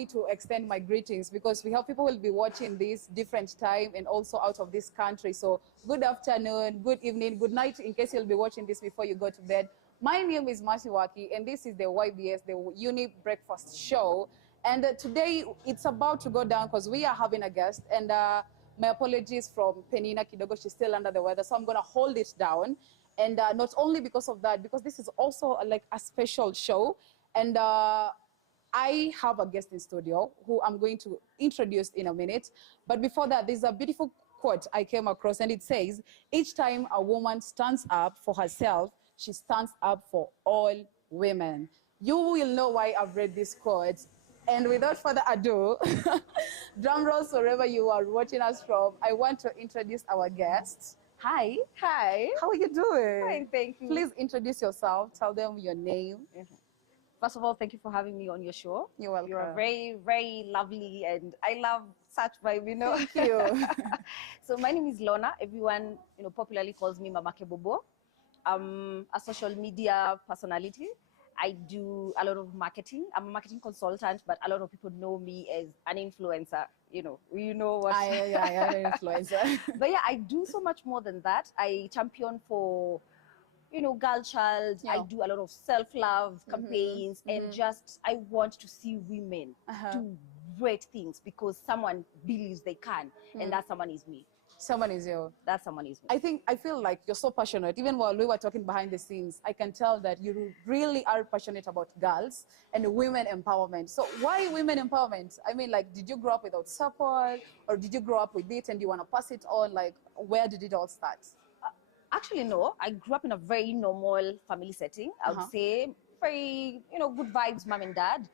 me to extend my greetings because we have people who will be watching this different time and also out of this country. So good afternoon, good evening, good night in case you'll be watching this before you go to bed. My name is Waky and this is the YBS, the Younib Breakfast Show. And today it's about to go down because we are having a guest. And my apologies from Penina Kidogo, she's still under the weather. So I'm going to hold it down. And not only because of that, because this is also like a special show. And I have a guest in studio who I'm going to introduce in a minute. But before that, there's a beautiful quote I came across, and it says, each time a woman stands up for herself, she stands up for all women. You will know why I've read this quote. And without further ado, drum rolls wherever you are watching us from, I want to introduce our guest. Hi. Hi. How are you doing? Fine, thank you. Please introduce yourself. Tell them your name. First of all, thank you for having me on your show. You're welcome. You're very, very lovely, and I love such vibe, you know. Thank you. So my name is Lona. Everyone, popularly calls me Mamake Bobo. I'm a social media personality. I do a lot of marketing. I'm a marketing consultant, but a lot of people know me as an influencer. You know what? I am an influencer. But yeah, I do so much more than that. I champion for, girl child. Yeah. I do a lot of self-love campaigns, and just, I want to see women do great things because someone believes they can, and that someone is me. Someone is you. That someone is me. I feel like you're so passionate. Even while we were talking behind the scenes, I can tell that you really are passionate about girls and women empowerment. So why women empowerment? I mean, like, did you grow up without support, or did you grow up with it and you want to pass it on? Like, where did it all start? Actually, no. I grew up in a very normal family setting. I would say very, good vibes, mom and dad.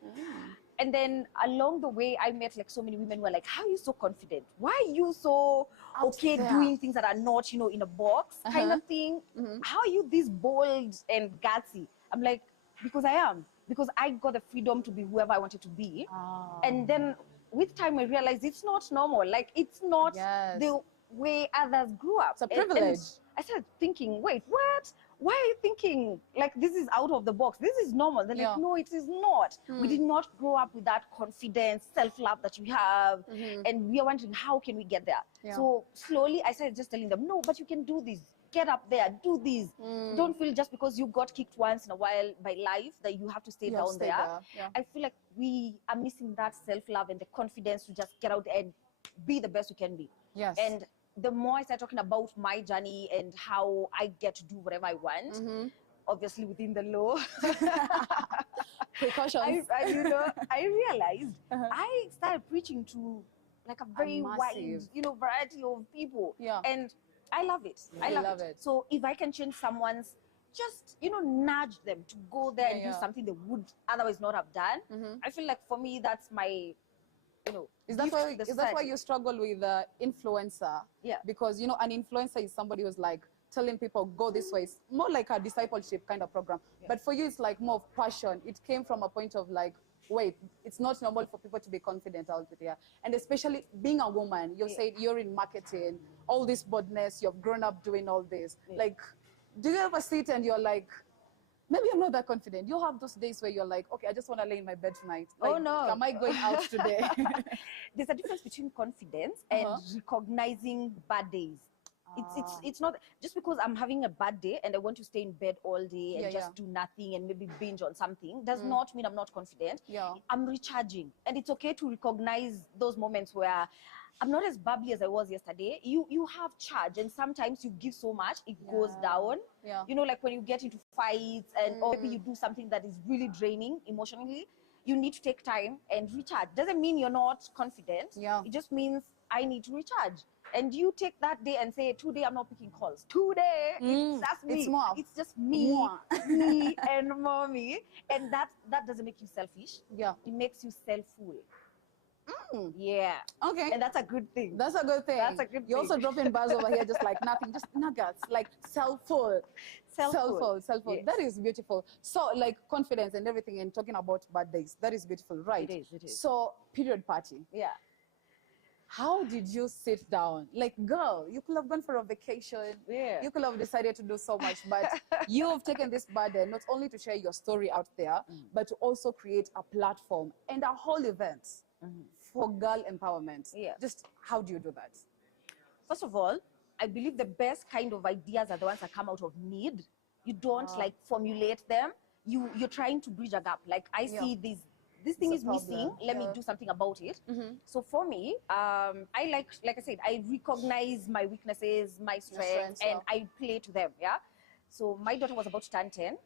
And then along the way, I met like so many women who were like, how are you so confident? Why are you so okay doing things that are not, in a box kind of thing? How are you this bold and gutsy? I'm like, because I am. Because I got the freedom to be whoever I wanted to be. And then with time, I realized it's not normal. Like, it's not the way others grew up. It's a privilege. And I started thinking, wait, what? Why are you thinking like this is out of the box? This is normal. They're like, no, it is not. We did not grow up with that confidence, self-love that we have. And we are wondering, how can we get there? So slowly I started just telling them, no, but you can do this. Get up there, do this. Don't feel just because you got kicked once in a while by life that you have to stay down there. I feel like we are missing that self-love and the confidence to just get out there and be the best we can be. And the more I start talking about my journey and how I get to do whatever I want, obviously within the law, precautions. I realized I started preaching to like a very wide, variety of people. And I love it. I love it. So if I can change someone's, just, nudge them to go there and do something they would otherwise not have done, I feel like for me, that's my, Is that why you struggle with influencer? Because, an influencer is somebody who's like telling people, go this way. It's more like a discipleship kind of program. But for you, it's like more of passion. It came from a point of like, wait, it's not normal for people to be confident out there. And especially being a woman, you said you're in marketing, all this boldness, you've grown up doing all this. Like, do you ever sit and you're like, maybe I'm not that confident? You have those days where you're like, okay, I just want to lay in my bed tonight. Like, oh, no. Am I going out today? There's a difference between confidence and recognizing bad days. It's not just because I'm having a bad day and I want to stay in bed all day and just do nothing and maybe binge on something does not mean I'm not confident. I'm recharging, and it's okay to recognize those moments where I'm not as bubbly as I was yesterday. You have charge, and sometimes you give so much it goes down. Like when you get into fights and or maybe you do something that is really draining emotionally, you need to take time and recharge. Doesn't mean you're not confident. It just means I need to recharge. And you take that day and say, today I'm not picking calls. Today, it's just me. It's just me, me and mommy. And that doesn't make you selfish. It makes you self-full. Yeah. Okay. And that's a good thing. That's a good thing. That's a good thing. You're also dropping bars over here, just like nothing, just nuggets, like self-full. Self-full. Yes. That is beautiful. So, like, confidence and everything, and talking about bad days, that is beautiful, right? It is. So, period party. How did you sit down? Like, girl, you could have gone for a vacation. Yeah. You could have decided to do so much, but you have taken this burden not only to share your story out there, but to also create a platform and a whole event for girl empowerment. Yeah. Just how do you do that? First of all, I believe the best kind of ideas are the ones that come out of need. You don't like formulate them. You're trying to bridge a gap. Like I see this thing is missing. Let me do something about it. So for me, I like I said, I recognize my weaknesses, my strengths, and I play to them. Yeah. So my daughter was about to turn 10.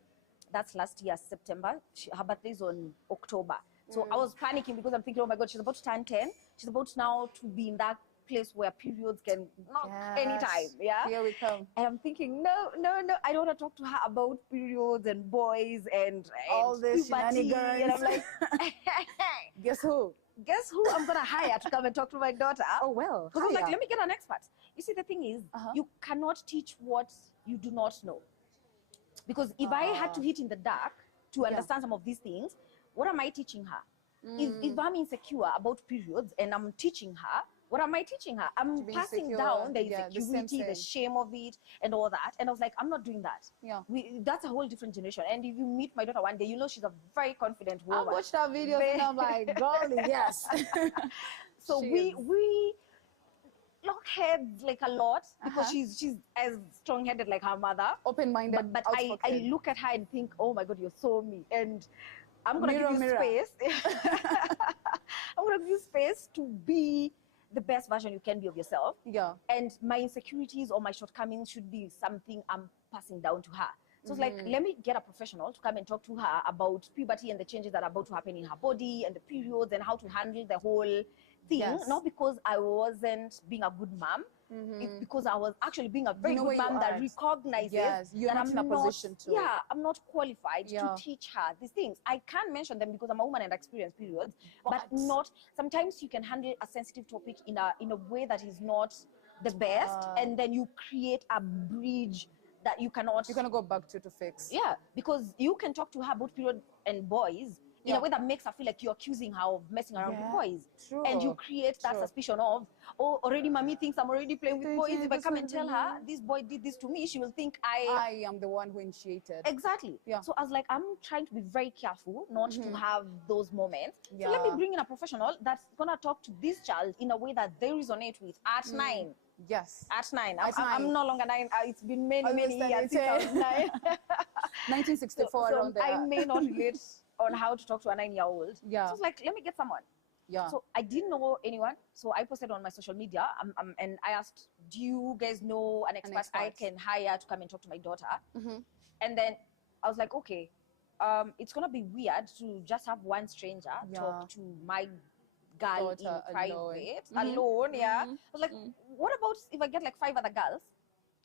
That's last year, September. Her birthday is on October. So I was panicking because I'm thinking, oh my God, she's about to turn 10. She's about now to be in that place where periods can knock anytime. Yeah. Here we come. And I'm thinking, no, I don't want to talk to her about periods and boys and all this puberty. shenanigans. And I'm like, guess who? Guess who I'm gonna hire to come and talk to my daughter? Oh well. Because I'm like, let me get an expert. You see, the thing is, you cannot teach what you do not know. Because if I had to hit in the dark to understand some of these things, what am I teaching her? If I'm insecure about periods and I'm teaching her, what am I teaching her? I'm passing down the insecurity, the shame of it, and all that. And I was like, I'm not doing that. Yeah. That's a whole different generation. And if you meet my daughter one day, you know she's a very confident woman. I watched her videos and I'm like, golly, yes. So we lock heads like a lot because she's as strong-headed like her mother. Open-minded. But I look at her and think, oh my God, you're so me. And I'm going to give you space. I'm going to give you space to be the best version you can be of yourself. Yeah. And my insecurities or my shortcomings should be something I'm passing down to her. So it's like, let me get a professional to come and talk to her about puberty and the changes that are about to happen in her body and the periods and how to handle the whole thing. Yes. Not because I wasn't being a good mom. It's because I was actually being a very good mom that recognizes you're that not in a position to. Yeah, I'm not qualified to teach her these things. I can mention them because I'm a woman and I experience periods, but not. Sometimes you can handle a sensitive topic in a way that is not the best, and then you create a bridge that you cannot. You're gonna go back to fix. Yeah, because you can talk to her about period and boys in a way that makes her feel like you're accusing her of messing around with boys. True. And you create that suspicion of, oh, already mommy thinks I'm already playing with boys. If I come and tell her, this boy did this to me, she will think I am the one who initiated. Exactly. Yeah. So I was like, I'm trying to be very careful not to have those moments. Yeah. So let me bring in a professional that's going to talk to this child in a way that they resonate with at 9. Yes. At 9. I'm no longer 9. It's been many years since I was 9. 1964 around there. I may not relate on how to talk to a 9-year-old. Yeah. So it's like, let me get someone. Yeah. So I didn't know anyone. So I posted on my social media and I asked, do you guys know an expert I can hire to come and talk to my daughter? And then I was like, okay, it's going to be weird to just have one stranger talk to my girl in private, alone. Yeah. I was like, what about if I get like 5 other girls?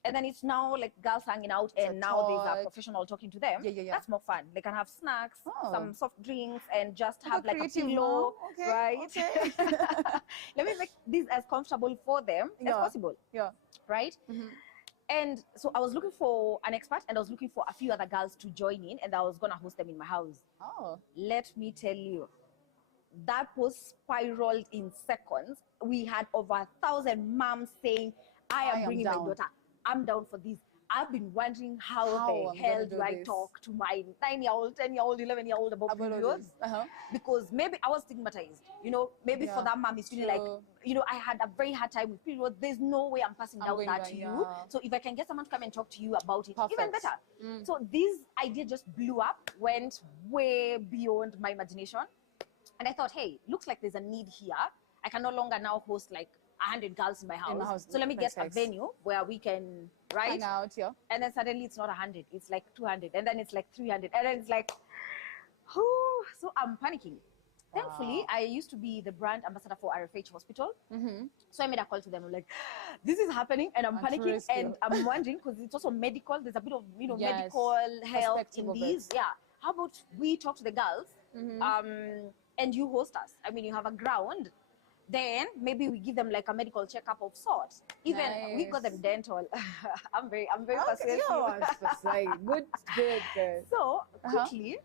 And then it's now like girls hanging out and now there's a professional talking to them. That's more fun. They can have snacks, some soft drinks, and just have like a pillow, right? Okay. Let me make this as comfortable for them as possible. Yeah. Right? And so I was looking for an expert and I was looking for a few other girls to join in and I was going to host them in my house. Oh. Let me tell you, that post spiraled in seconds. We had over 1,000 moms saying, I am bringing my daughter. I'm down for this. I've been wondering how the hell do I talk to my 9-year-old, 10-year-old, 11-year-old about periods? Because maybe I was stigmatized. You know, maybe for that mom, it's really like, you know, I had a very hard time with periods. There's no way I'm passing down that to you. So if I can get someone to come and talk to you about it, even better. So this idea just blew up, went way beyond my imagination. And I thought, hey, looks like there's a need here. I can no longer now host like 100 girls in my house. So let me get a venue where we can hang out, and then suddenly it's not 100, it's like 200, and then it's like 300, and then it's like, whoo. So I'm panicking. Thankfully, I used to be the brand ambassador for RFH Hospital. So I made a call to them. I'm like, this is happening, and I'm panicking, and I'm wondering, because it's also medical, there's a bit of, you know, medical help in these. Yeah. How about we talk to the girls, and you host us? I mean, you have a ground. Then maybe we give them like a medical checkup of sorts. Even we got them dental. I'm very persuasive. Good. So quickly,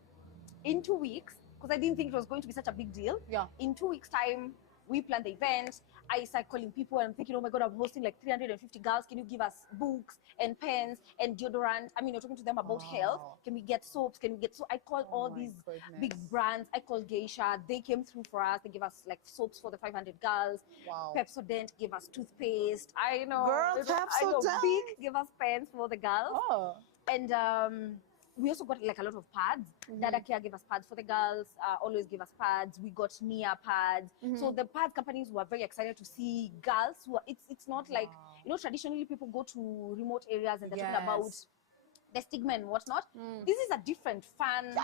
in 2 weeks, because I didn't think it was going to be such a big deal. In 2 weeks' time, we plan the event. I start calling people and I'm thinking, oh my God, I'm hosting like 350 girls. Can you give us books and pens and deodorant? I mean, you're talking to them about health. Can we get soaps? Can we get, so I called all these big brands. I called Geisha. They came through for us. They gave us like soaps for the 500 girls. Pepsodent gave us toothpaste. I know. Girl, I know. Big gave us pens for the girls. And we also got like a lot of pads. Dada Care gave us pads for the girls. Always give us pads. We got Nia pads. So the pad companies were very excited to see girls who are, it's not like, you know, traditionally people go to remote areas and they're talking about the stigma and whatnot. This is a different fun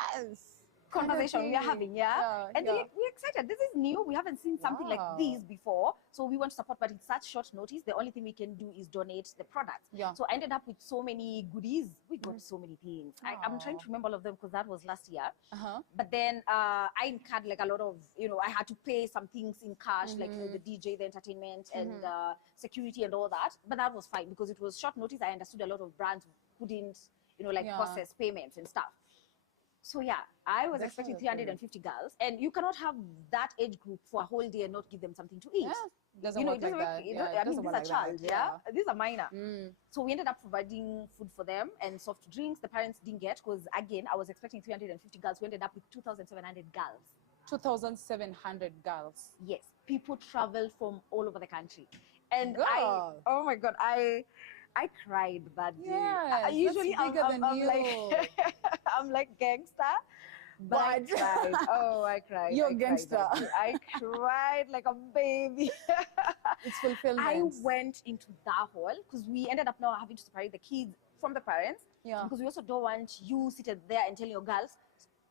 conversation we are having, and we're excited. This is new. We haven't seen something like this before, so we want to support, but it's such short notice. The only thing we can do is donate the products. So I ended up with so many goodies. We got so many things. I'm trying to remember all of them because that was last year. But then I incurred like a lot of, you know, I had to pay some things in cash, like you know, the DJ, the entertainment, and security and all that. But that was fine because it was short notice. I understood a lot of brands couldn't, you know, like process payments and stuff. So yeah, I was expecting 350 girls, and you cannot have that age group for a whole day and not give them something to eat. Doesn't work like that. I mean, this is a child, this is a minor. So we ended up providing food for them and soft drinks. The parents didn't get, because again, I was expecting 350 girls. We ended up with 2,700 girls. 2,700 girls. Yes, people travel from all over the country, and oh my God, I cried that day. Usually I'm like I'm like gangster, but I cried. Oh, I cried. You're a gangster. I cried like a baby. It's fulfillment. I went into the hall because we ended up now having to separate the kids from the parents. Because we also don't want you seated there and telling your girls,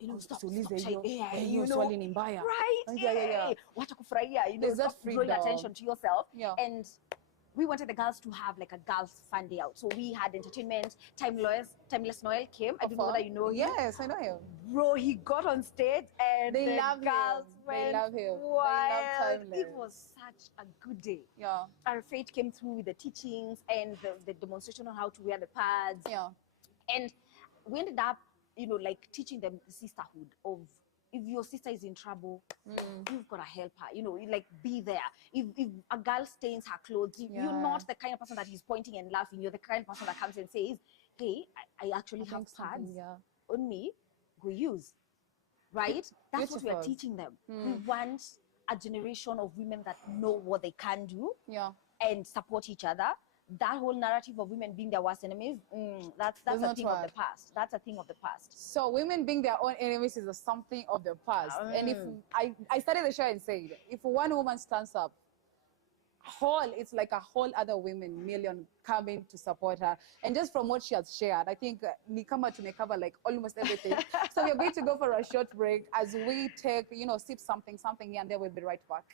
you know, stop shaking. You know, right? Wacha kufurahia. You know, stop drawing attention to yourself. And we wanted the girls to have like a girls' fun day out. So we had entertainment. Timeless Noel came. I don't know whether you know him. Yes, I know him. Bro, he got on stage and they love girls him. They love him. Wild. It was such a good day. Our fate came through with the teachings and the demonstration on how to wear the pads. And we ended up, you know, like teaching them the sisterhood of, if your sister is in trouble, you've got to help her. You know, like be there. If a girl stains her clothes, you're not the kind of person that is pointing and laughing. You're the kind of person that comes and says, hey, I actually have pads on me. Go use. Right? That's what we are teaching them. We want a generation of women that know what they can do and support each other. That whole narrative of women being their worst enemies, that's a thing of the past. That's a thing of the past. So women being their own enemies is something of the past. And if I started the show and said, if one woman stands up, it's like a whole other million coming to support her. And just from what she has shared, I think Nikama to cover like almost everything. So we're going to go for a short break as we take, you know, sip something here, and then we'll be right back.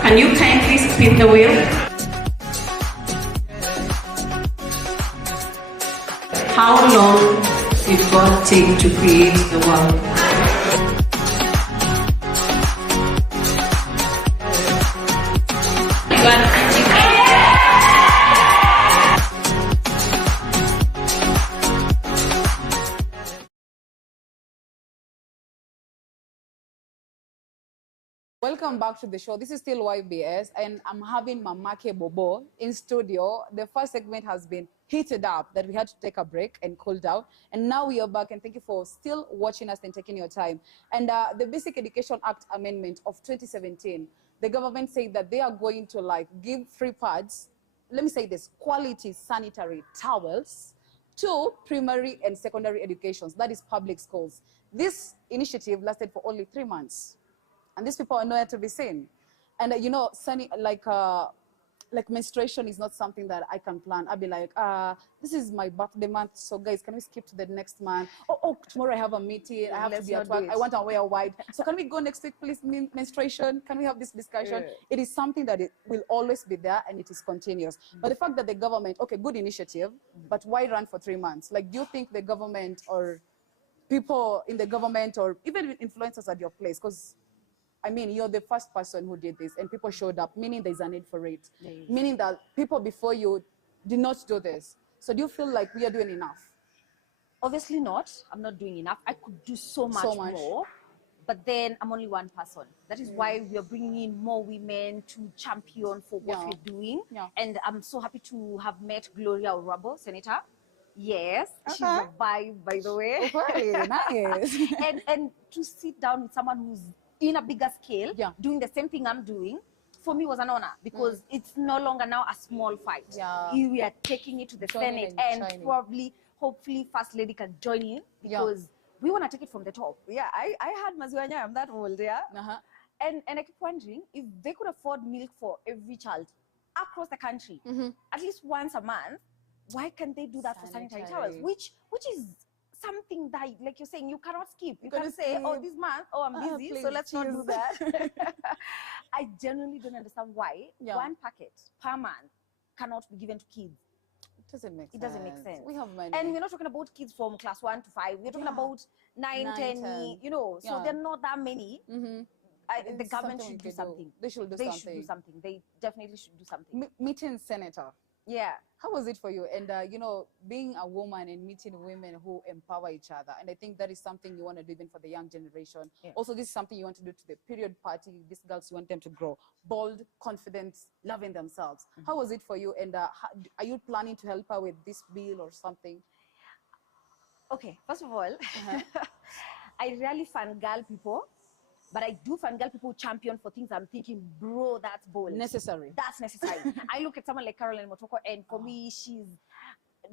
Can you kindly spin the wheel? How long did God take to create the world? Welcome back to the show. This is still YBS, and I'm having Mamake Bobo in studio. The first segment has been heated up, that we had to take a break and cool down. And now we are back, and thank you for still watching us and taking your time. And the Basic Education Act Amendment of 2017, the government said that they are going to like give free pads, let me say this, quality sanitary towels to primary and secondary educations, that is public schools. This initiative lasted for only 3 months. And these people are nowhere to be seen. And you know, like menstruation is not something that I can plan. I'll be like, this is my birthday month, so guys, can we skip to the next month? Oh, tomorrow I have a meeting, I have to be at work, I want to wear white. So can we go next week, please, menstruation? Can we have this discussion? Yeah. It is something that it will always be there, and it is continuous. But the fact that the government, okay, good initiative, but why run for 3 months? Like, do you think the government or people in the government or even influencers at your place, because I mean, you're the first person who did this, and people showed up, meaning there's a need for it. Yes. Meaning that people before you did not do this. So do you feel like we are doing enough? Obviously not. I'm not doing enough. I could do so much more, but then I'm only one person. That is why we are bringing in more women to champion for what we're doing. Yeah. And I'm so happy to have met Gloria Urabo, Senator. Yes, she's a vibe, by the way. Okay, nice. and to sit down with someone who's in a bigger scale, doing the same thing I'm doing, for me was an honor, because it's no longer now a small fight. Yeah. We are taking it to the Senate, and probably, hopefully, First Lady can join in, because we want to take it from the top. Yeah, I had Maziwanya, I'm that old, yeah? And I keep wondering, if they could afford milk for every child across the country, at least once a month, why can't they do that for sanitary towels? Which is something that, like you're saying, you cannot skip. You can't say, oh, this month, oh, I'm busy, so let's not do that. I genuinely don't understand why one packet per month cannot be given to kids. It doesn't make sense. It doesn't make sense. We have money. And we're not talking about kids from class 1 to 5. We're talking about 9, 10, you know, so they're not that many. The government should do something. They should do something. They should do something. They definitely should do something. Meeting Senator. Yeah. How was it for you? And, you know, being a woman and meeting women who empower each other. And I think that is something you want to do even for the young generation. Yeah. Also, this is something you want to do to the period party. These girls, you want them to grow bold, confident, loving themselves. How was it for you? And are you planning to help her with this bill or something? Okay, first of all, I rarely fangirl people. But I do fangirl people who champion for things I'm thinking, bro, that's bold. Necessary. That's necessary. I look at someone like Caroline Motoko, and for me, she's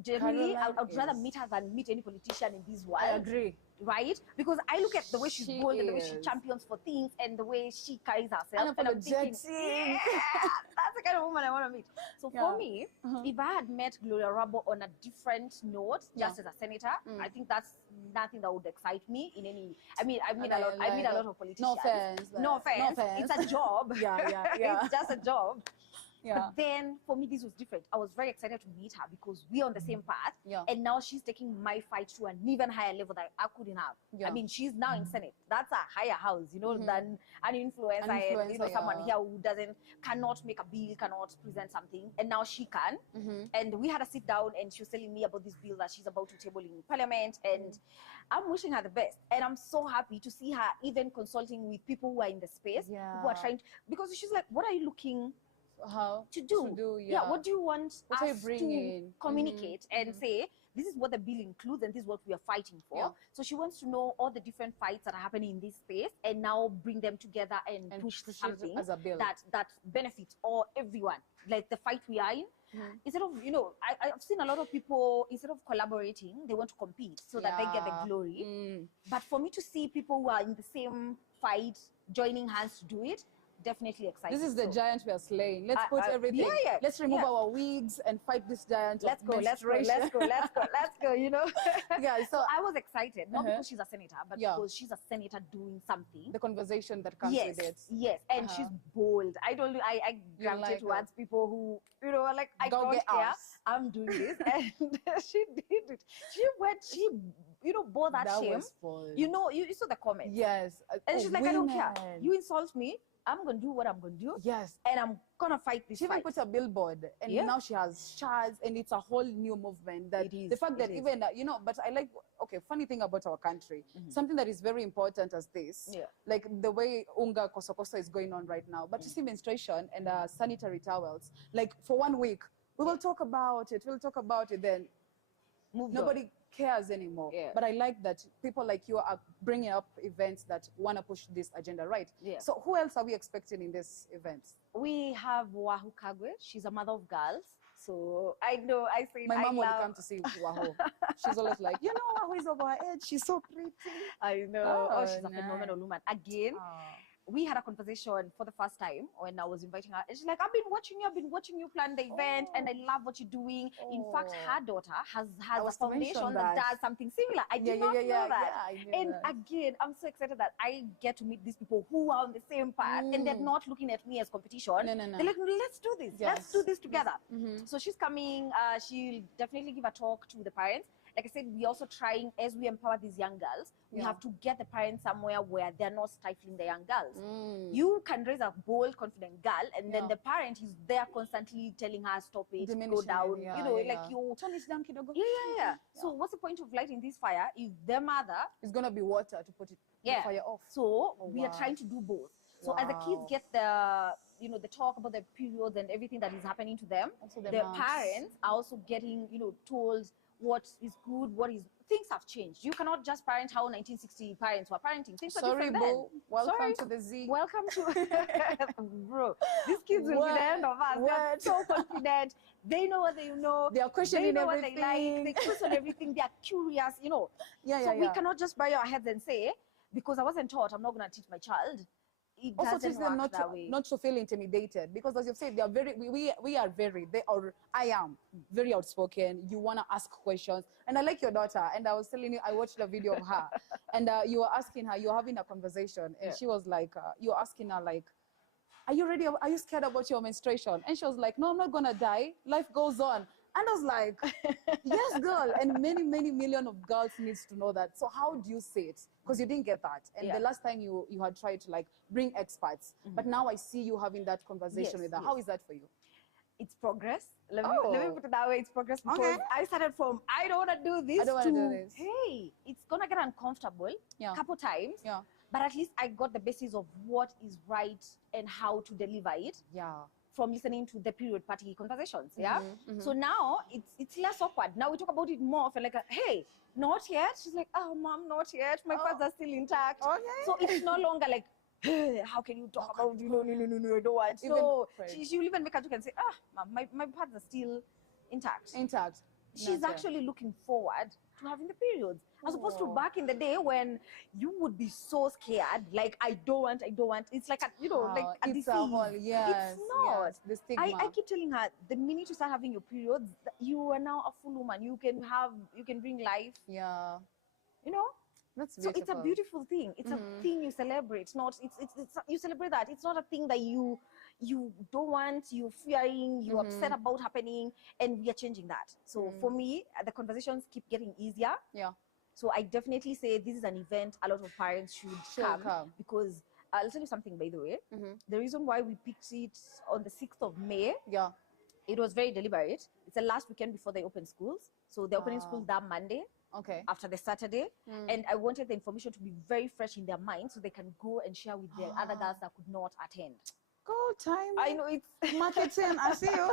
generally, I would rather meet her than meet any politician in this world. I agree. Right? Because I look at the way she's bold and the way she champions for things and the way she carries herself. And I'm thinking, yeah, that's the kind of woman I want to meet. So for me, if I had met Gloria Rabo on a different note, just as a senator, I think that's nothing that would excite me in any. I meet a lot of politicians. No offense. It's a job. It's just a job. Yeah. But then for me, this was different. I was very excited to meet her because we're on the same path. Yeah. And now she's taking my fight to an even higher level that I couldn't have. Yeah. I mean, she's now in Senate. That's a higher house, you know, than an influencer and, you know, someone here who cannot make a bill, cannot present something. And now she can. And we had a sit down and she was telling me about this bill that she's about to table in Parliament. And I'm wishing her the best. And I'm so happy to see her even consulting with people who are in the space, who are trying to, because she's like, what are you looking to do? What do you want us to communicate and say, this is what the bill includes and this is what we are fighting for. So she wants to know all the different fights that are happening in this space and now bring them together and push something as a bill that benefits all everyone, like the fight we are in. Instead of, you know, I've seen a lot of people, instead of collaborating, they want to compete so that they get the glory. But for me to see people who are in the same fight joining hands to do it, definitely exciting. This is the giant we are slaying. Let's put everything. Let's remove our wigs and fight this giant. Let's go, you know? So I was excited, not because she's a senator, but because she's a senator doing something. The conversation that comes with it. Yes, and she's bold. I gravitate towards people who, you know, like, I don't care. I'm doing this. And she did it. She you know, bore that shame. You know, you saw the comments. Yes. And she's like, I don't care. You insult me. I'm going to do what I'm going to do. Yes. And I'm going to fight this She even fight. put a billboard, and now she has shards, and it's a whole new movement. That It is, the fact that it is. even you know, but I like okay. Funny thing about our country, something that is very important as this, like the way unga koso is going on right now. But you see, menstruation and sanitary towels, like for 1 week, we will talk about it. We'll talk about it. Then nobody cares anymore. But I like that people like you are bringing up events that want to push this agenda, right? So who else are we expecting in this event? We have Wahu Kagwe. She's a mother of girls. So I know, I say my mom will come to see Wahu. She's always like, you know, Wahu is over her age. She's so pretty. I know. Oh, she's a nice. phenomenal woman. Again, we had a conversation for the first time when I was inviting her. And she's like, I've been watching you plan the event, and I love what you're doing. In fact, her daughter has a foundation that does something similar. I did not know that. And again, I'm so excited that I get to meet these people who are on the same path, and they're not looking at me as competition. They're like, let's do this. Let's do this together. So she's coming. She'll definitely give a talk to the parents. Like I said, we're also trying, as we empower these young girls, we have to get the parents somewhere where they're not stifling the young girls. You can raise a bold, confident girl, and then the parent is there constantly telling her, stop it, go down, you know, like you turn it down, kidogo. So what's the point of lighting this fire if their mother is going to be water to put it the fire off? So we are trying to do both. So as the kids get the, you know, the talk about the periods and everything that is happening to them, the parents are also getting, you know, told what is good, what is, things have changed. You cannot just parent how 1960 parents were parenting. Things are different then. Welcome to the Z. Welcome to, bro, these kids will be the end of us. They're so confident. They know what they know. They are questioning They know everything. what they like. They question everything. They are curious, you know. So we cannot just bury our heads and say, because I wasn't taught, I'm not going to teach my child. It also teach them not to feel intimidated, because as you've said, they are very I am very outspoken. You want to ask questions, and I like your daughter, and I was telling you, I watched a video of her, and you were asking her, you're having a conversation, and she was like, you're asking her like, are you ready, are you scared about your menstruation? And she was like, no, I'm not gonna die, life goes on. And I was like, yes, girl. And many million of girls needs to know that. So how do you say it? Because you didn't get that. And the last time you had tried to like bring experts. But now I see you having that conversation with her. How is that for you? It's progress. Let me put it that way. It's progress because I started from, I don't want to do this, hey, it's going to get uncomfortable a couple times. But at least I got the basis of what is right and how to deliver it. From listening to the period party conversations, So now it's less awkward. Now we talk about it more often, like, hey, not yet. She's like, oh, mom, not yet. My pads are still intact. So it's no longer like, hey, how can you talk about, no, I don't want. So she'll even make a joke and say, mom, my pads are still intact. She's actually looking forward to having the periods. As opposed to back in the day when you would be so scared, like, I don't want. It's like, you know, like a disease. It's not. The stigma. I keep telling her, the minute you start having your periods, you are now a full woman. You can bring life. You know? That's beautiful. So it's a beautiful thing. It's a thing you celebrate. You celebrate that. It's not a thing that you don't want, you're fearing, you're upset about happening, and we are changing that. So for me, the conversations keep getting easier. So I definitely say this is an event a lot of parents should come because I'll tell you something, by the way. The reason why we picked it on the 6th of May, it was very deliberate. It's the last weekend before they open schools. So they're opening schools that Monday. After the Saturday, and I wanted the information to be very fresh in their mind so they can go and share with their other girls that could not attend. Go time. I know it's marketing. I see you.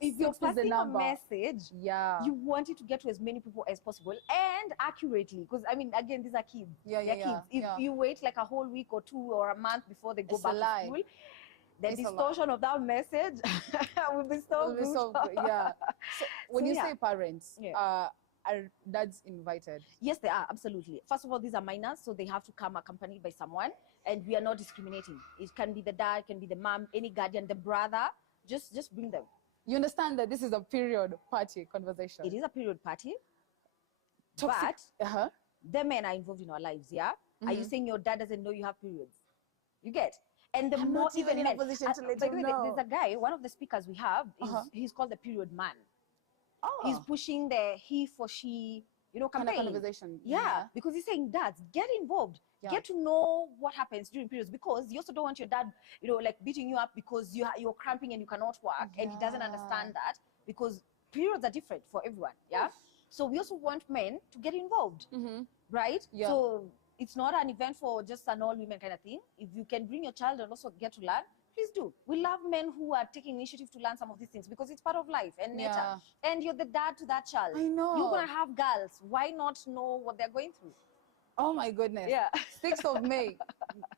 If you're passing a message, you want it to get to as many people as possible and accurately. Because I mean, again, these are kids. They're kids. If you wait like a whole week or 2 or a month before they go back to school, the distortion of that message will be so good. So when you say parents, are dads invited? Yes, they are, absolutely. First of all, these are minors, so they have to come accompanied by someone, and we are not discriminating. It can be the dad, it can be the mom, any guardian, the brother. Just bring them. You understand that this is a period party conversation? It is a period party. Toxic. But the men are involved in our lives, Are you saying your dad doesn't know you have periods? You get? And the I'm more not even in a position to let you know. There's a guy, one of the speakers we have, he's called the period man. He's pushing the he for she, you know, campaign. Kind of conversation. Because he's saying, dads, get involved. Get to know what happens during periods, because you also don't want your dad, like beating you up because you're cramping and you cannot work, and he doesn't understand that, because periods are different for everyone. Yeah. So we also want men to get involved, right? Yeah. So it's not an event for just an all women kind of thing. If you can bring your child and also get to learn, please do. We love men who are taking initiative to learn some of these things, because it's part of life and nature. And you're the dad to that child. I know. You're going to have girls. Why not know what they're going through? Oh my goodness. Yeah. 6th of May,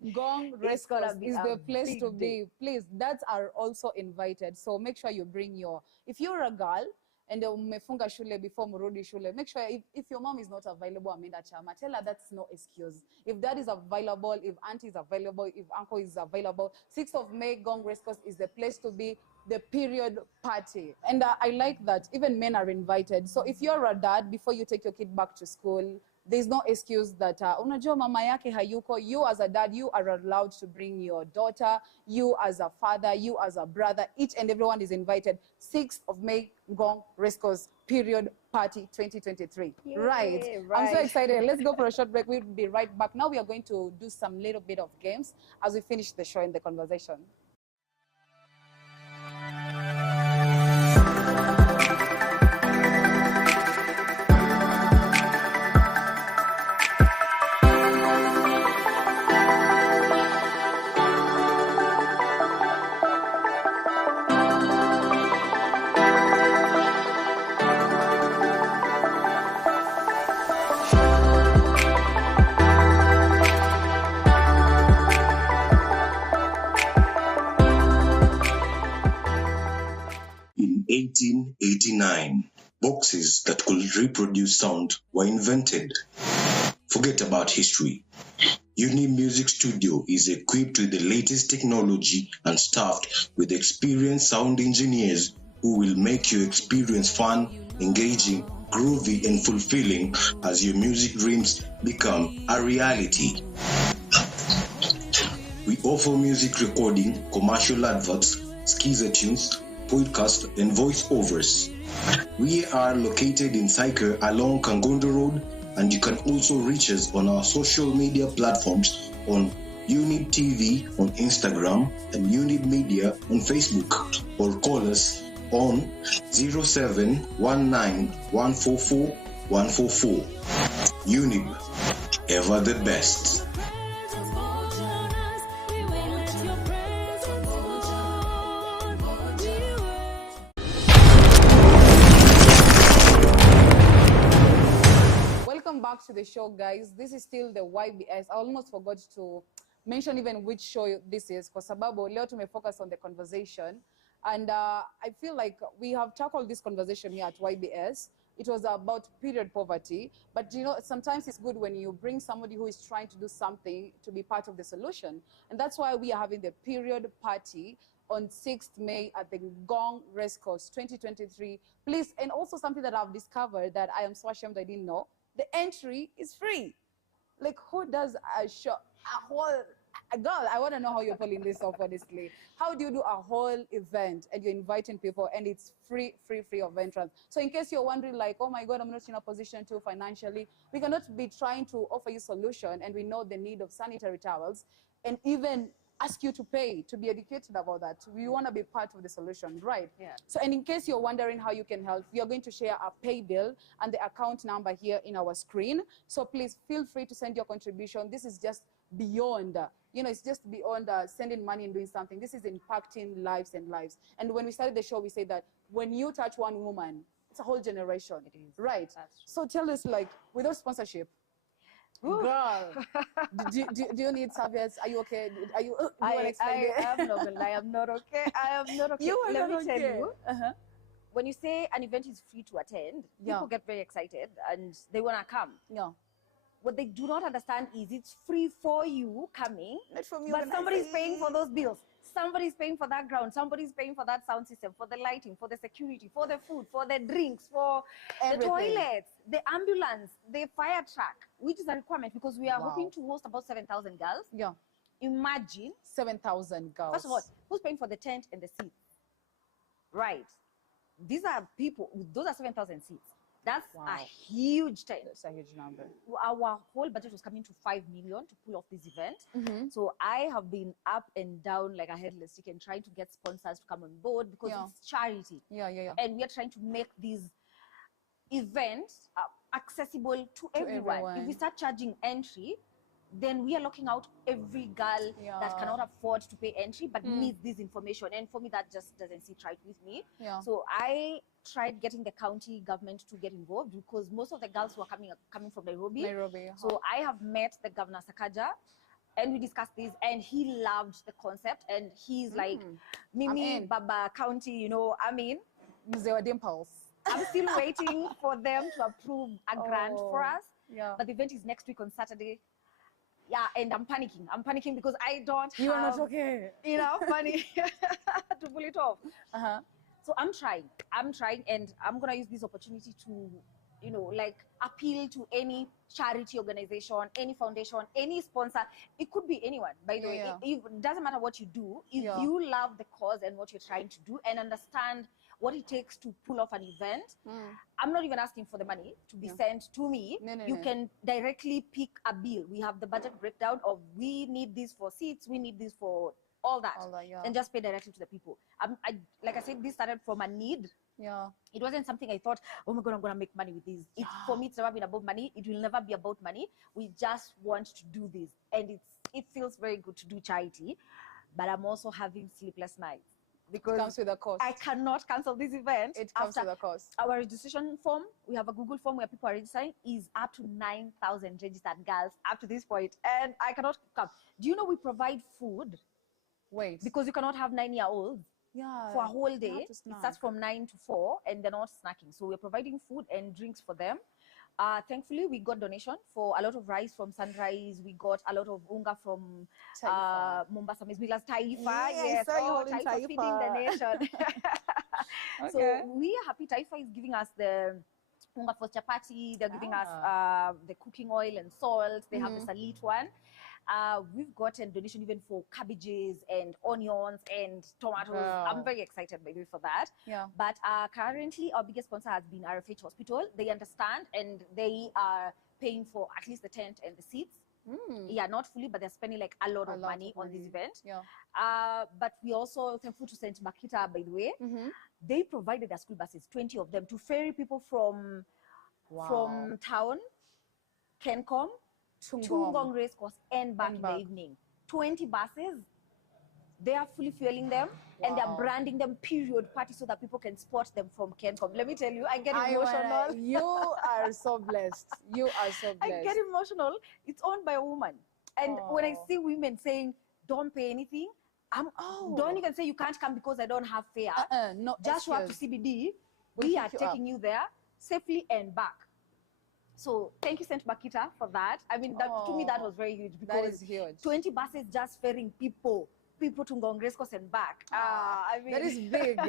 Ngong racecourse is the place to be. Please, dads are also invited. So make sure you bring if you're a girl and umefunga shule before murudi shule, make sure if your mom is not available, amenda chama, tell her that's no excuse. If dad is available, if auntie is available, if uncle is available, 6th of May, Ngong racecourse is the place to be. The period party. And I like that even men are invited. So if you're a dad, before you take your kid back to school, there's no excuse that unajua mama yake hayuko. You as a dad, you are allowed to bring your daughter. You as a father, you as a brother, each and everyone is invited. 6th of May, Ngong racecourse period party 2023. Yay, right. I'm so excited. Let's go for a short break. We'll be right back. Now we are going to do some little bit of games as we finish the show and the conversation. In 1889, boxes that could reproduce sound were invented. Forget about history. Younib Music Studio is equipped with the latest technology and staffed with experienced sound engineers who will make your experience fun, engaging, groovy, and fulfilling as your music dreams become a reality. We offer music recording, commercial adverts, skeezer tunes, podcast, and voiceovers. We are located in Psycho along Kangundo Road, and you can also reach us on our social media platforms on Younib TV on Instagram and Younib Media on Facebook, or call us on 0719144144. Younib, ever the best. Back to the show, guys. This is still the YBS. I almost forgot to mention even which show this is, kwa sababu leo tumefocus on the conversation, and I feel like we have tackled this conversation here at YBS. It was about period poverty, but sometimes it's good when you bring somebody who is trying to do something to be part of the solution, and that's why we are having the period party on 6th May at the Ngong racecourse 2023. Please, and also something that I've discovered that I am so ashamed I didn't know. The entry is free. Like, who does a show, girl, I want to know how you're pulling this off, honestly. How do you do a whole event and you're inviting people and it's free of entrance? So in case you're wondering, like, oh my God, I'm not in a position to financially, we cannot be trying to offer you solution, and we know the need of sanitary towels, and even ask you to pay, to be educated about that. We want to be part of the solution, right? Yeah. So, and in case you're wondering how you can help, we are going to share our pay bill and the account number here in our screen. So please feel free to send your contribution. This is just beyond, it's just beyond sending money and doing something. This is impacting lives and lives. And when we started the show, we said that when you touch one woman, it's a whole generation. It is. Right. So tell us, like, without sponsorship, girl, do you need service? Are you okay? Are you? I am not gonna lie. I'm not okay. I am not okay. Let me tell you. When you say an event is free to attend, people get very excited and they wanna come. Yeah. What they do not understand is it's free for you coming, not from you, but somebody's paying for those bills. Somebody's paying for that ground. Somebody's paying for that sound system, for the lighting, for the security, for the food, for the drinks, for everything. The toilets, the ambulance, the fire truck, which is a requirement because we are hoping to host about 7,000 girls. Yeah. Imagine 7,000 girls. First of all, who's paying for the tent and the seats? Right. These are people, those are 7,000 seats. That's Wow. a huge tent. That's a huge number. Our whole budget was coming to 5 million to pull off this event. So I have been up and down like a headless chicken trying to get sponsors to come on board because it's charity. Yeah. And we are trying to make these events accessible to everyone. If we start charging entry, then we are locking out every girl that cannot afford to pay entry but needs this information. And for me, that just doesn't sit right with me. So I tried getting the county government to get involved because most of the girls who are coming from Nairobi. So I have met the governor Sakaja and we discussed this and he loved the concept and he's like, Mimi, Baba County, you know, I mean, Mzee Dimples. I'm still waiting for them to approve a grant for us. But the event is next week on Saturday. Yeah, and I'm panicking. I'm panicking because I don't have, You are not okay. enough money to pull it off. So I'm trying, and I'm gonna use this opportunity to, you know, like appeal to any charity organization, any foundation, any sponsor. It could be anyone, by the way. It doesn't matter what you do. If you love the cause and what you're trying to do and understand what it takes to pull off an event, I'm not even asking for the money to be sent to me. You can directly pick a bill. We have the budget breakdown of we need this for seats, we need this for all that, and just pay directly to the people. Like I said, this started from a need. It wasn't something I thought, oh my God, I'm gonna make money with this. For me, it's never been about money. It will never be about money. We just want to do this, and it feels very good to do charity. But I'm also having sleepless nights because it comes with a cost. I cannot cancel this event. It comes with a cost. Our registration form, we have a Google form where people are registering, is up to 9,000 registered girls up to this point, and I cannot come. Do you know we provide food? Wait. Because you cannot have 9-year-olds for a whole day. It starts from 9 to 4 and they're not snacking. So we're providing food and drinks for them. Thankfully, we got donation for a lot of rice from Sunrise. We got a lot of unga from Mombasa, Miss Miller's Taifa. Yes, Taifa feeding the nation. So we are happy. Taifa is giving us the unga for chapati. They're giving us the cooking oil and salt. They have the salit one. We've gotten donation even for cabbages and onions and tomatoes. I'm very excited maybe for that. But currently our biggest sponsor has been RFH Hospital. They understand and they are paying for at least the tent and the seats. Yeah, not fully, but they're spending like a lot of money on this event. But we also thankful to St. Makita, by the way. They provided their school buses, 20 of them, to ferry people from town, Kencom, to Ngong racecourse and back in the evening. 20 buses. They are fully fueling them and they're branding them period party so that people can spot them from Kencom. Let me tell you, I get emotional. You are so blessed. You are so blessed. I get emotional. It's owned by a woman. And when I see women saying, don't pay anything, don't even say you can't come because I don't have fare. No, just show up to CBD. We are taking you there safely and back. So thank you, St. Makita, for that. I mean, to me, that was very huge because that is huge. 20 buses just ferrying people to Ngong racecourse and back. I mean, that is big.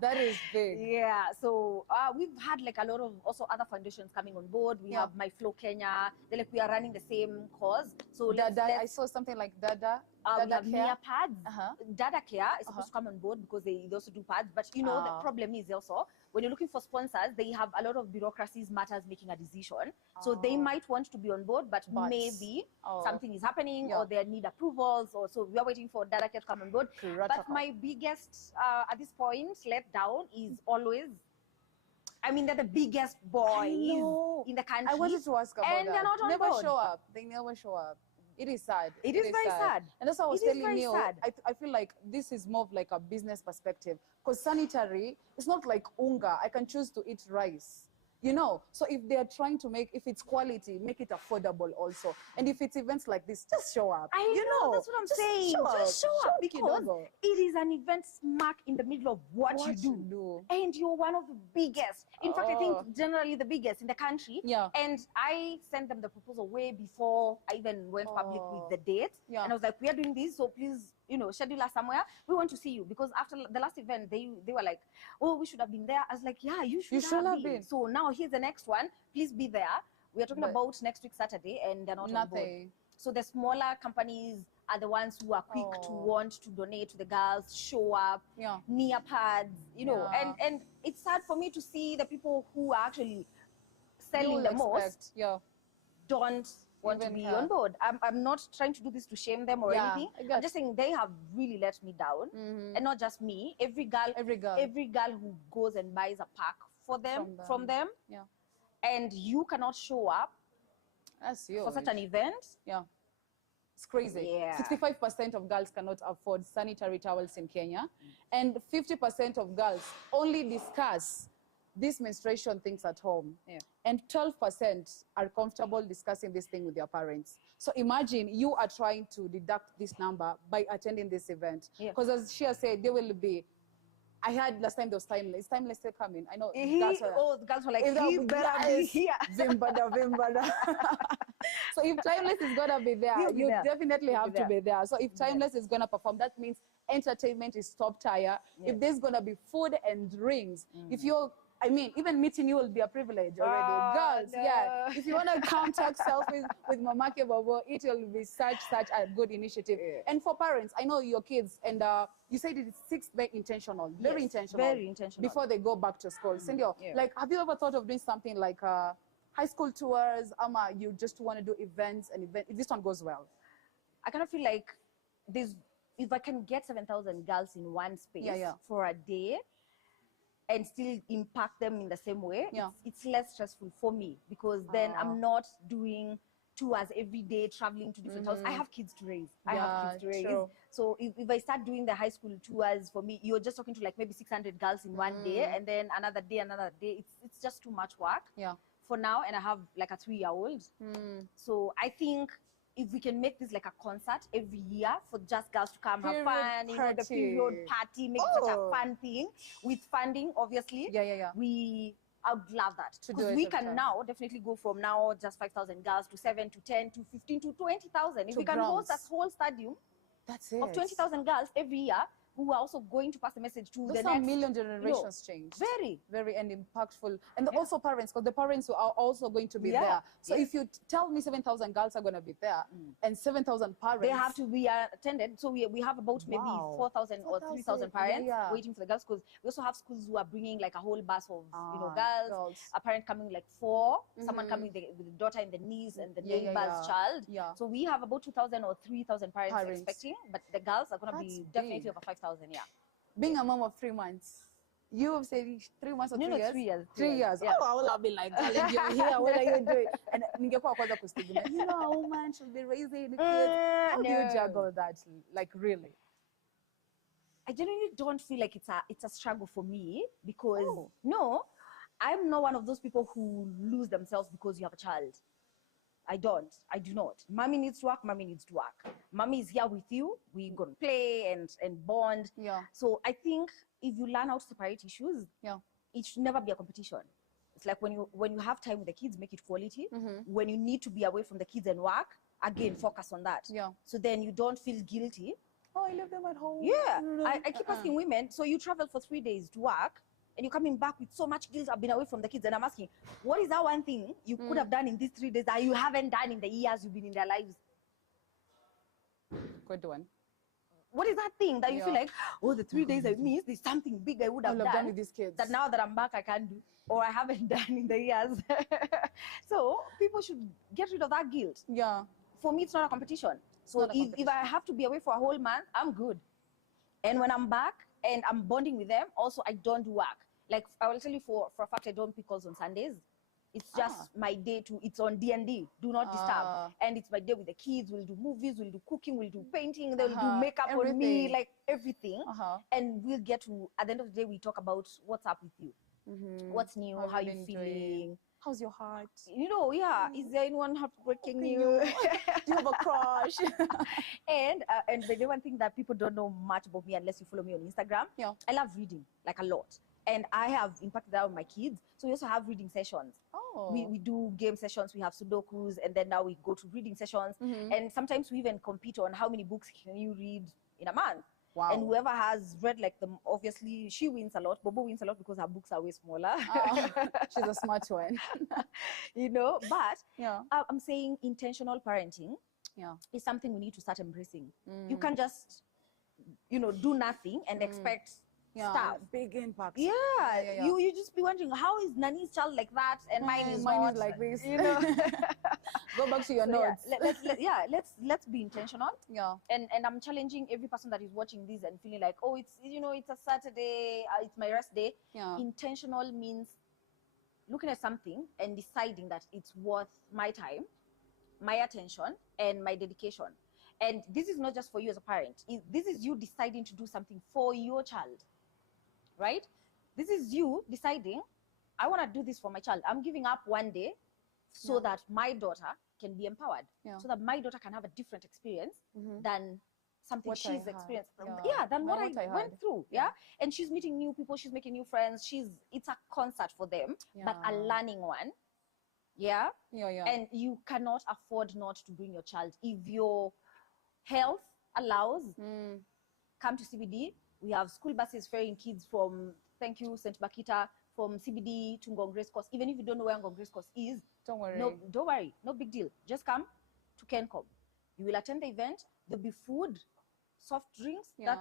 That is big. Yeah. So we've had like a lot of also other foundations coming on board. We have My Flow Kenya. They're like we are running the same cause. So I saw something like Dada. We have Mia pads. Dada Care is supposed to come on board because they also do pads. But you know, the problem is also when you're looking for sponsors, they have a lot of bureaucracies matters making a decision. So they might want to be on board, but maybe something is happening or they need approvals. Or so we are waiting for Dada Care to come on board. But my biggest at this point let down is always. I mean, they're the biggest boys in the country. I wanted to ask about and that. They're not on never board. show up. They never show up. It is sad. It is very sad. And that's what I was telling you. I feel like this is more of like a business perspective. Because sanitary, it's not like unga. I can choose to eat rice. You know, so if they're trying to make, if it's quality, make it affordable also. And if it's events like this, just show up. You know, that's what I'm saying. Just show up because it is an event smack in the middle of what you do. And you're one of the biggest. In fact, I think generally the biggest in the country. And I sent them the proposal way before I even went public with the date. And I was like, we are doing this, so please, you know, schedule us somewhere. We want to see you. Because after the last event, they were like, oh, we should have been there. I was like, yeah, you should have been. So now here's the next one. Please be there. We are talking about next week, Saturday, and they're not on board. So the smaller companies are the ones who are quick to want to donate to the girls, show up, near pads, you know. And it's sad for me to see the people who are actually excelling the most yeah, don't want to Even be her. on board. I'm not trying to do this to shame them or Yeah, anything. I get I'm just saying they have really let me down. And not just me, every girl who goes and buys a pack for them, from them, yeah, and you cannot show up that's you for such an event. Yeah, it's crazy. Yeah. 65% of girls cannot afford sanitary towels in Kenya, and 50% of girls only discuss these menstruation things at home. Yeah. And 12% are comfortable discussing this thing with their parents. So imagine you are trying to deduct this number by attending this event. Because as she has said, there will be, I heard last time there was Timeless. Is Timeless still coming? I know. The girls were like, he better be here. Vimbada. So if Timeless is going to be there, you definitely have to be there. So if Timeless is going to perform, that means entertainment is top tier. If there's going to be food and drinks, if you're, I mean, even meeting you will be a privilege already. Girls, yeah. If you want to come take selfies with Mamake Bobo, it will be such a good initiative. And for parents, I know your kids, and you said it is 6 very intentional, very intentional. Very intentional. Before they go back to school. Cindy, like, have you ever thought of doing something like high school tours? You just want to do events and if this one goes well? I kind of feel like if I can get 7,000 girls in one space for a day, and still impact them in the same way, it's less stressful for me, because then I'm not doing tours every day, traveling to different houses. I have kids to raise. True. So if I start doing the high school tours, for me, you're just talking to like maybe 600 girls in one day, and then another day. It's just too much work for now, and I have like a 3-year-old. So I think if we can make this like a concert every year for just girls to come have fun, you know, the period party, make such a fun thing with funding, obviously. I would love that, because we can now definitely go from now just 5,000 girls to 7 to 10 to 15 to 20,000. If we can host a whole stadium of 20,000 girls every year, who are also going to pass the message to the next million generations change. Very and impactful. And also parents, because the parents are also going to be there. So if you tell me 7,000 girls are going to be there, and 7,000 parents, they have to be attended. So we have about maybe 4,000 or 3,000 parents waiting for the girls, because we also have schools who are bringing like a whole bus of girls. A parent coming like 4, someone coming with the daughter and the niece and the neighbor's child. So we have about 2,000 or 3,000 parents expecting, but the girls are going to be definitely over 5,000. Being a mom of 3 months, you have said 3 months or 3 years? 3 years. 3 years. Yeah. Oh, I will have been like, darling, you're here, what are you doing? And you know, a woman should be raising the kids. How do you juggle that? Like, really? I genuinely don't feel like it's a struggle for me, because no, I'm not one of those people who lose themselves because you have a child. I do not. Mommy needs to work, mommy needs to work. Mommy is here with you, we're going to play and bond. So I think if you learn how to separate issues, it should never be a competition. It's like when you have time with the kids, make it quality. When you need to be away from the kids and work, again, focus on that. So then you don't feel guilty. Oh, I leave them at home. I keep asking women, so you travel for 3 days to work, and you're coming back with so much guilt. I've been away from the kids, and I'm asking, what is that one thing you could have done in these 3 days that you haven't done in the years you've been in their lives? Good one. What is that thing that you feel like, oh, the 3 days I missed, there's something big I would have done with these kids, that now that I'm back I can't do, or I haven't done in the years. So people should get rid of that guilt. For me, it's not a competition. So if I have to be away for a whole month, I'm good. And when I'm back and I'm bonding with them, also I don't do work. Like, I will tell you for a fact, I don't pick calls on Sundays. It's just my day it's on D&D, do not disturb. And it's my day with the kids. We'll do movies, we'll do cooking, we'll do painting, they'll do makeup on me, like everything. And we'll get to, at the end of the day, we talk about what's up with you. What's new, how are you feeling? How's your heart? You know, is there anyone heartbreaking you? Do you have a crush? And the one thing that people don't know much about me unless you follow me on Instagram, I love reading, like a lot. And I have impacted that on my kids. So we also have reading sessions. We do game sessions, we have Sudokus, and then now we go to reading sessions. And sometimes we even compete on how many books can you read in a month. And whoever has read like them, obviously she wins a lot. Bobo wins a lot because her books are way smaller. She's a smart one. You know, but I'm saying intentional parenting is something we need to start embracing. You can't just, do nothing and expect stuff. Big impact. Yeah. You just be wondering, how is Nani's child like that and mine is mine not is like this. You know. Go back to your notes. Let's be intentional. Yeah. And I'm challenging every person that is watching this and feeling like, oh, it's it's a Saturday, it's my rest day. Yeah. Intentional means looking at something and deciding that it's worth my time, my attention, and my dedication. And this is not just for you as a parent. This is you deciding to do something for your child, right? This is you deciding, I want to do this for my child. I'm giving up one day so that my daughter can be empowered, so that my daughter can have a different experience than something she's experienced. Than what I went through. And she's meeting new people, she's making new friends. It's a concert for them, but a learning one. And you cannot afford not to bring your child. If your health allows, come to CBD. We have school buses ferrying kids from, thank you, St. Bakita, from CBD to Ngong racecourse. Even if you don't know where Ngong racecourse is, don't worry. Don't worry. No big deal. Just come to Kencom. You will attend the event. There'll be food, soft drinks, that's,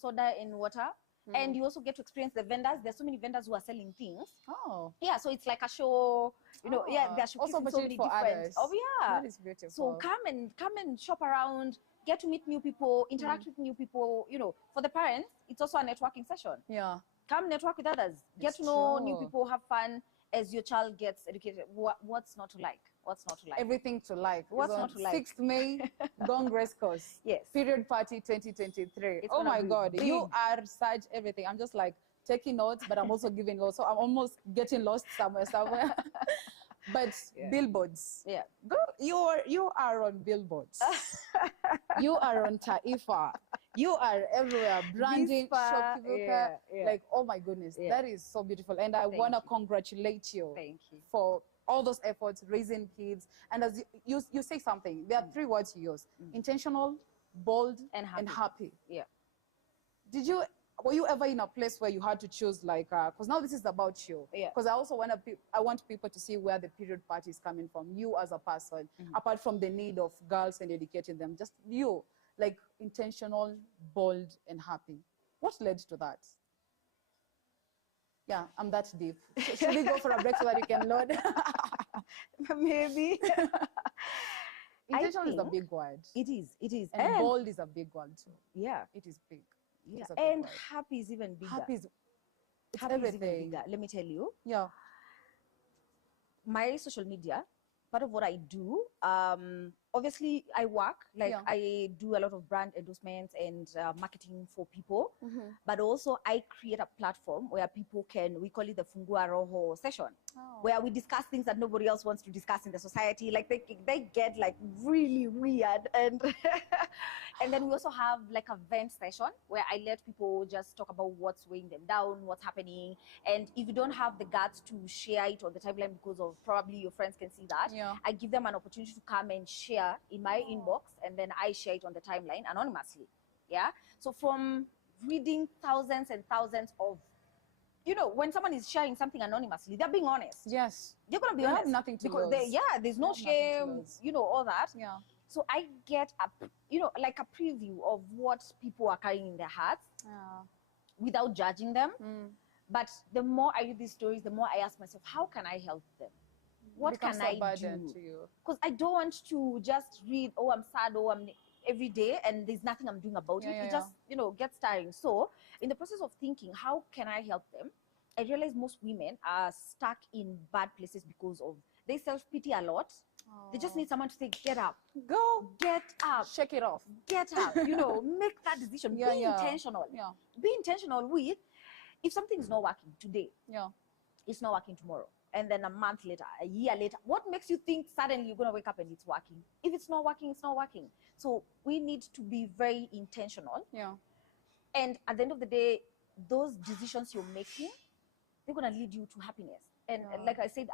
soda and water. And you also get to experience the vendors. There's so many vendors who are selling things. Oh. Yeah, so it's like a show, they're showcasing also so many different. Others. Oh, yeah. That is beautiful. So come and shop around, get to meet new people, interact with new people. For the parents, it's also a networking session. Yeah. Come network with others. Get to know new people, have fun as your child gets educated. What's not to like? What's not to like? Everything to like. What's not to like? 6th May, Ngong racecourse. Yes. Period party 2023. It's oh my God. big. You are such everything. I'm just like taking notes, but I'm also giving notes. So I'm almost getting lost somewhere. But billboards. Yeah. You are on billboards. You are on Taifa. You are everywhere. Branding, shopkeeper. Like, oh my goodness. That is so beautiful. And I want to congratulate you. Thank you. For all those efforts, raising kids. And as you say something, there are 3 words you use. Intentional, bold, and happy. Yeah. Were you ever in a place where you had to choose, like, because now this is about you. Yeah. Because I want people to see where the period party is coming from, you as a person, apart from the need of girls and educating them, just you, like intentional, bold, and happy. What led to that? Yeah, I'm that deep. Should we go for a break so that you can load? Maybe. Intentional is a big word. It is. And bold is a big one too. Yeah. It is big. Yeah. And happy is even bigger. Happy is even bigger. Let me tell you. Yeah. My social media, part of what I do, obviously I work, I do a lot of brand endorsements and marketing for people, but also I create a platform where people we call it the Fungua Roho session, where we discuss things that nobody else wants to discuss in the society. Like they get like really weird, and and then we also have like a vent session where I let people just talk about what's weighing them down, what's happening, and if you don't have the guts to share it on the timeline because of probably your friends can see that, I give them an opportunity to come and share in my inbox, and then I share it on the timeline anonymously. Yeah. So from reading thousands and thousands of, when someone is sharing something anonymously, they're being honest. Yes. They're going to be honest. Have nothing to lose. There's no shame, all that. Yeah. So I get like a preview of what people are carrying in their hearts without judging them. But the more I read these stories, the more I ask myself, how can I help them? What can I do? Because I don't want to just read, oh, I'm sad, oh, I'm every day, and there's nothing I'm doing about it. It just, gets tiring. So in the process of thinking, how can I help them? I realize most women are stuck in bad places because they self-pity a lot. They just need someone to say, get up. Go. Get up. Shake it off. Get up. Make that decision. Be intentional. Yeah. Be intentional with, if something's not working today, it's not working tomorrow. And then a month later, a year later, what makes you think suddenly you're going to wake up and it's working? If it's not working, it's not working. So we need to be very intentional. Yeah. And at the end of the day, those decisions you're making, they're going to lead you to happiness. And like I said,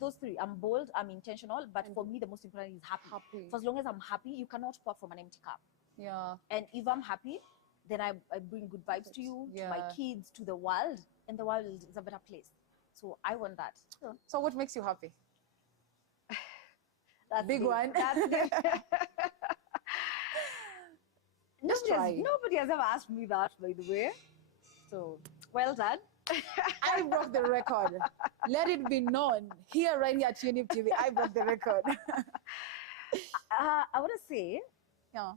those 3, I'm bold, I'm intentional, but for me, the most important is happy. For as long as I'm happy, you cannot pour from an empty cup. Yeah. And if I'm happy, then I bring good vibes to you, to my kids, to the world, and the world is a better place. So I want that. So what makes you happy? That's big one. That's nobody has ever asked me that, by the way. So, well done. I broke the record. Let it be known here, right here at Younib TV. I broke the record. I want to say, Yeah.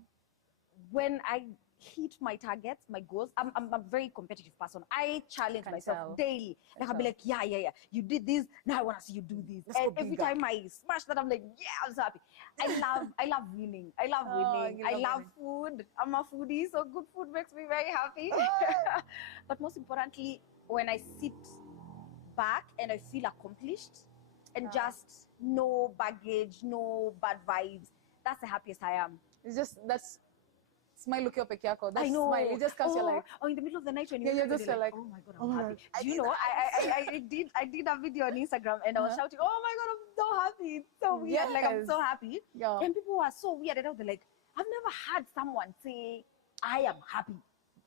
when I hit my targets, my goals, I'm a very competitive person. I challenge Can myself tell. daily. Like, I'll be tell. like, yeah. You did this. Now I want to see you do this. Let's And go every bigger. time I smash that, I'm like, yeah, I'm so happy. I love winning. I love Oh, winning. you I love love food. I'm a foodie, so good food makes me very happy. But most importantly, when I sit back and I feel accomplished and just no baggage, no bad vibes, that's the happiest I am. It's just, that's smile ukiwa peke yako. That I know. smile, it just comes, you're like, or in the middle of the night when Yeah, you you wake up, just you're feel like, oh my god, oh I'm my happy. God, Do you know, I did a video on Instagram and I was shouting, oh my god, I'm so happy. It's so weird. Like, I'm so happy. Yeah. And people were so weird. And they're like, I've never had someone say, I am happy.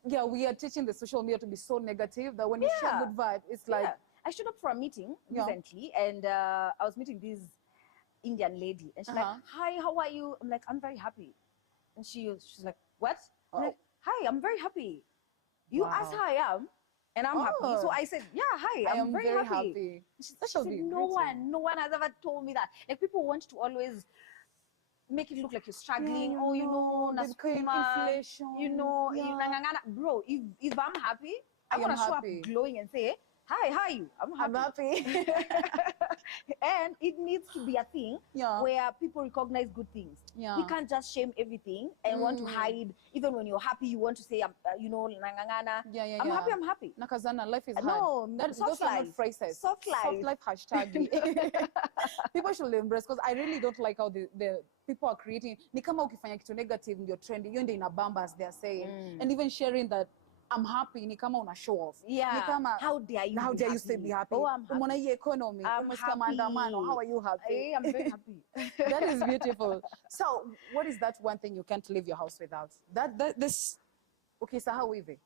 Yeah, we are teaching the social media to be so negative that when you share Yeah. good vibe, it's like, Yeah. I showed up for a meeting Yeah. recently and I was meeting this Indian lady and she's like, hi, how are you? I'm like, I'm very happy. And she's like, what? I'm like, hi, I'm very happy. You asked how I am, and I'm happy. So I said, yeah, hi, I I'm am very happy. She She shall said, be no greeting. one has ever told me that. Like, people want to always make it look like you're struggling. Yeah, oh, you know, the kind nasukuma, inflation. you know, Yeah. bro, if I'm happy, I I'm gonna am show happy. up glowing and say, hi, how are you? I'm I'm happy. happy. And it needs to be a thing Yeah. where people recognize good things. Yeah. We can't just shame everything and want to hide. Even when you're happy, you want to say, you know, nangangana. Yeah, I'm happy, I'm happy. Nakazana, life is hard. No, Those soft are not life. phrases. Soft life. hashtag. People should embrace, because I really don't like how the people are creating. Ni kama ukifanya kitu negative ndio trendy. Hiyo ndio inabamba, as they're saying. And even sharing that I'm happy, ni kama una show off. Yeah. Ni kama, how dare you? How be dare you happy? say be happy? Oh, I'm happy. Umona hii economy. I'm Umesikia happy. maandamano. How are you happy? I'm very happy. That is beautiful. So, what is that one thing you can't leave your house without? This. Okay, so how hivi?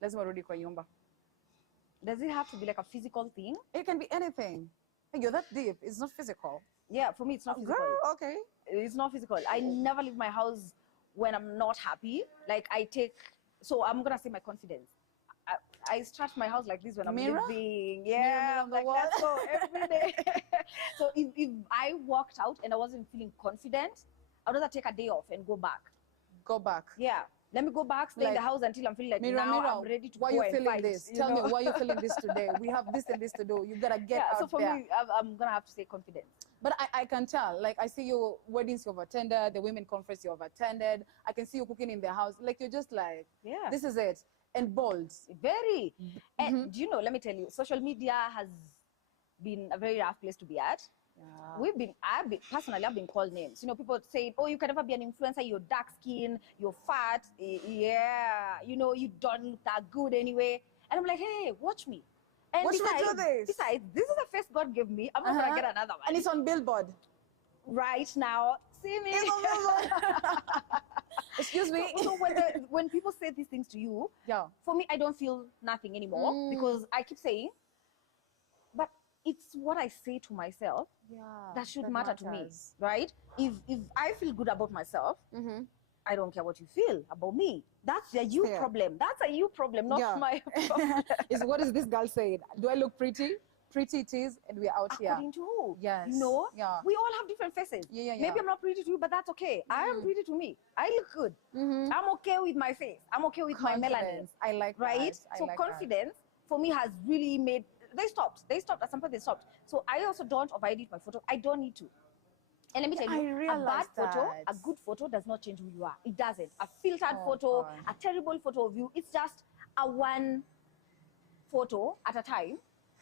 Lazima rudi kwa nyumba. Does it have to be like a physical thing? It can be anything. Hey, you're that deep. It's not physical. Yeah, for me, it's not physical. Girl, okay. It's not physical. I never leave my house when I'm not happy. Like, so I'm gonna say my confidence. I start my house like this when I'm Mirror? living. Mirror Yeah, on the like, wall. let's go every day. So if I walked out and I wasn't feeling confident, I'd rather take a day off and go back. Go back. Yeah. Let me go back, stay in the house until I'm feeling like Mirror, now mirror, I'm ready to why go you and feeling fight, this? you Tell know? me why you feeling this today. We have this and this to do. You gotta get out so for there. me, I'm gonna have to say confidence. But I can tell. Like, I see your weddings you've attended, the women conference you've attended. I can see you cooking in the house. Like, you're just like, Yeah. this is it. And bold. Very. And do you know, let me tell you, social media has been a very rough place to be at. Personally, I've been called names. You know, people say, oh, you can never be an influencer, you're dark skin, you're fat, yeah, you know, you don't look that good anyway. And I'm like, hey, watch me. And Watch me do this. Besides, this is the face God gave me. I'm not gonna get another one. And it's on Billboard. Right now, see me. It's on Billboard. Excuse me. So when people say these things to you, Yeah. for me, I don't feel nothing anymore because I keep saying, but it's what I say to myself Yeah. that should matter to me, right? If I feel good about myself, I don't care what you feel about me. That's a you problem. That's a you problem, not my problem. What is this girl saying? Do I look pretty? Pretty it is, and we're out here. According to who? Yes. You know? Yeah. We all have different faces. Yeah. Maybe I'm not pretty to you, but that's okay. I am pretty to me. I look good. I'm okay with my face. I'm okay with my melanin. I like right? that. So confidence for me has really made. They stopped. At some point they stopped. So I also don't over-edit my photo. I don't need to. And let me tell you, a bad photo, a good photo does not change who you are. It doesn't. A filtered photo, God. a terrible photo of you, it's just a one photo at a time.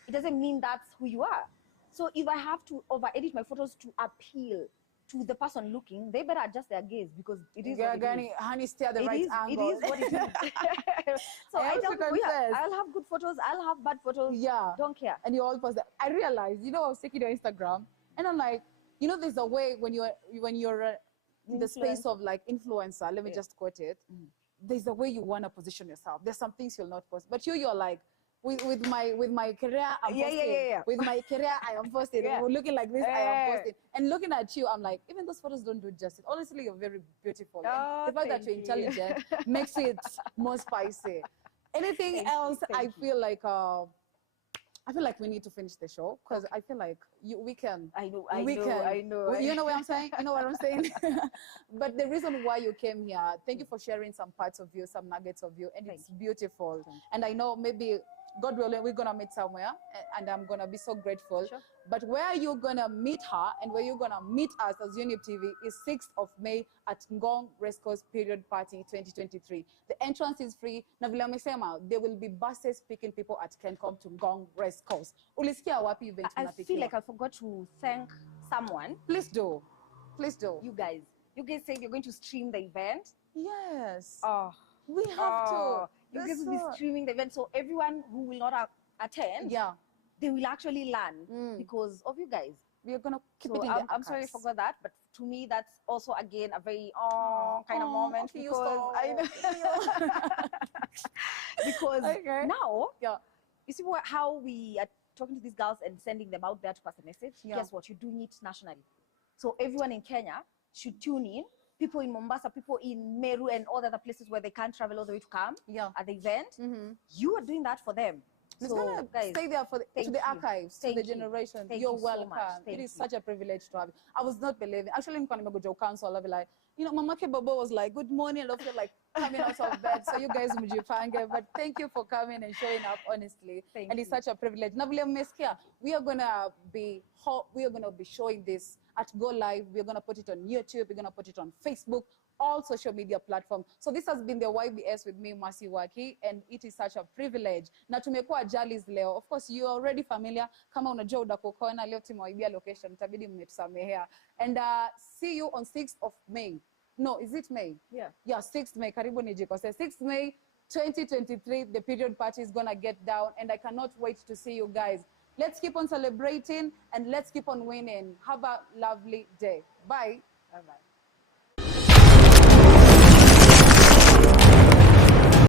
It doesn't mean that's who you are. So if I have to over-edit my photos to appeal to the person looking, they better adjust their gaze because it is what it is. Honey, stay at the right It angle. is what it is. So I tell people, I'll have good photos, I'll have bad photos. Yeah. Don't care. And you all post that. I realized, I was checking your Instagram, and I'm like, there's a way when you're in the space of like influencer, let me just quote it, there's a way you want to position yourself. There's some things you'll not post. But you're like, with my career, I'm posting. With my career, I am posting. Looking like this, I am posting. And looking at you, I'm like, even those photos don't do justice. Honestly, you're very beautiful. And the fact that you're intelligent makes it more spicy. Anything else? I feel like we need to finish the show because I feel like we can. I know. You know what I'm saying? You know what I'm saying? But the reason why you came here, thank you for sharing some parts of you, some nuggets of you, and it's beautiful. And I know maybe, God willing, we're going to meet somewhere, and I'm going to be so grateful. Sure. But where you're going to meet her and where you're going to meet us as Younib TV is 6th of May at Ngong Racecourse Period Party 2023. The entrance is free. Na vile amesema, there will be buses picking people at Kencom to Ngong Racecourse. Ulisikia wapi event I unapikiwa? feel like I forgot to thank someone. Please do. Please do. You guys said you're going to stream the event. Yes. Oh, We have to. You guys will be streaming the event, so everyone who will not attend, they will actually learn because of you guys. We are gonna keep So it in the I'm sorry I forgot that, but to me that's also again a very kind of moment okay, because I know because now you see how we are talking to these girls and sending them out there to pass a message. Guess what? You're doing it nationally, so everyone in Kenya should tune in. People in Mombasa, people in Meru and all the other places where they can't travel all the way to come at the event. You are doing that for them. It's so, gonna guys, stay there for to the archives, to the generation. You're welcome. So it is such a privilege to have you. I was not believing. Actually, in Kangundo council, I'll be like, you know, Mamake Bobo was like, "Good morning," and I feel like coming out of bed. So you guys, mujipange. But thank you for coming and showing up honestly. And it's such a privilege. Now, we are gonna be showing this at Go Live. We're gonna put it on YouTube. We're gonna put it on Facebook. All social media platforms. So this has been the YBS with me, Waky, and it is such a privilege. Na tumekuwa Jalliz leo. Of course, you are already familiar. Kama unajua udakokona leo timewaibia location, mtabidi mmetusamehea. And see you on 6th of May. No, is it May? Yeah. Yeah, 6th May. Karibu nijikose. 6th May 2023, the period party is gonna get down, and I cannot wait to see you guys. Let's keep on celebrating and let's keep on winning. Have a lovely day. Bye. Bye-bye.